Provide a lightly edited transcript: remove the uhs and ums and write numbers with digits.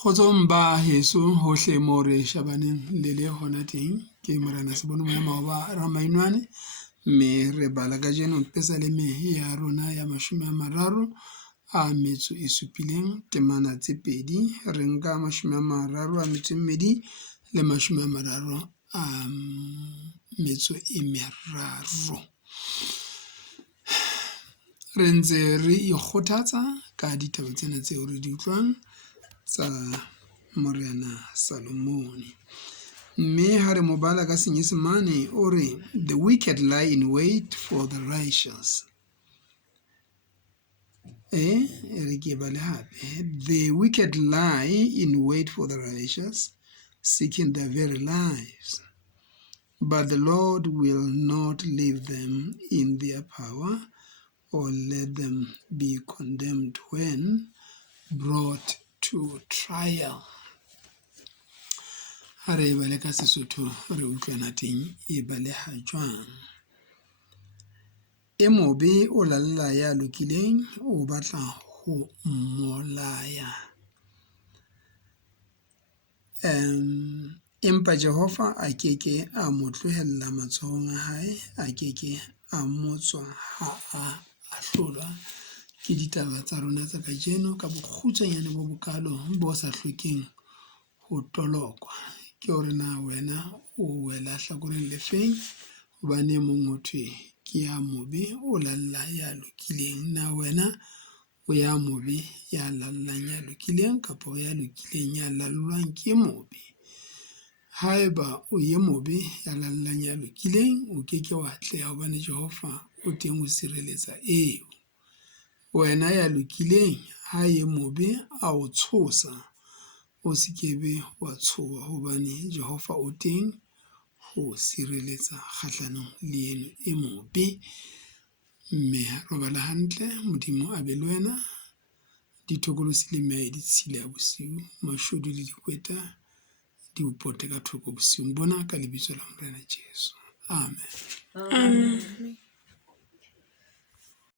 Kgotsong ba heso hohle mo re shabaneng le le hona teng ke morena Sebono ya maoba Ramainwane mme re bala ka jeno pesa le mehe ya rona ya 30 a metso e supileng temana tse pedi re nka 32 le 30 a metso e meraro re ntse re ikgothatsa ka ditaba tsena tseo re di utlwang tsa Morena Salomone mme ha re mo bala ka Senyesemane o re the wicked lie in wait for the righteous re ke bale hape the wicked lie in wait for the righteous seeking their very lives but the Lord will not leave them in their power or let them be condemned when brought to trial. Ha re bale ka Sesotho re utlwana teng e baleha jwang. E mobe o lalla ya lokileng o batla ho mmolaya. Empa Jehova a keke a mo tlohella matsohong a hae, a keke a motswa ha a hlolwa ke ditaba tsa rona tsa kajeno ka bokgutshwanyane bo bokalo bo sa hlokeng ho tolokwa. Ke hore na wena o wela hlakoreng le feng hobane mong ho thwe ke ya mobe o lalla ya lokileng na wena o ya mobe ya lallang ya lokileng kapa o ya lokileng ya lallwang ke mobe. Haeba o ye mobe ya lallang ya lokileng o keke wa atleha hobane Jehova o teng ho sireletsa eo. Wena ya lokileng ha ye mobe a o tshosa o se kebe wa tshoha hobane Jehova o teng ho sireletsa kgahlanong le eno e mobe. Mme robala hantle Modimo a be le wena dithokolosi le meya di tshile a bosiu mashodu le dikweta di o pote ka thoko bosiung bona ka lebitso la Morena Jesu. Amen. Amen.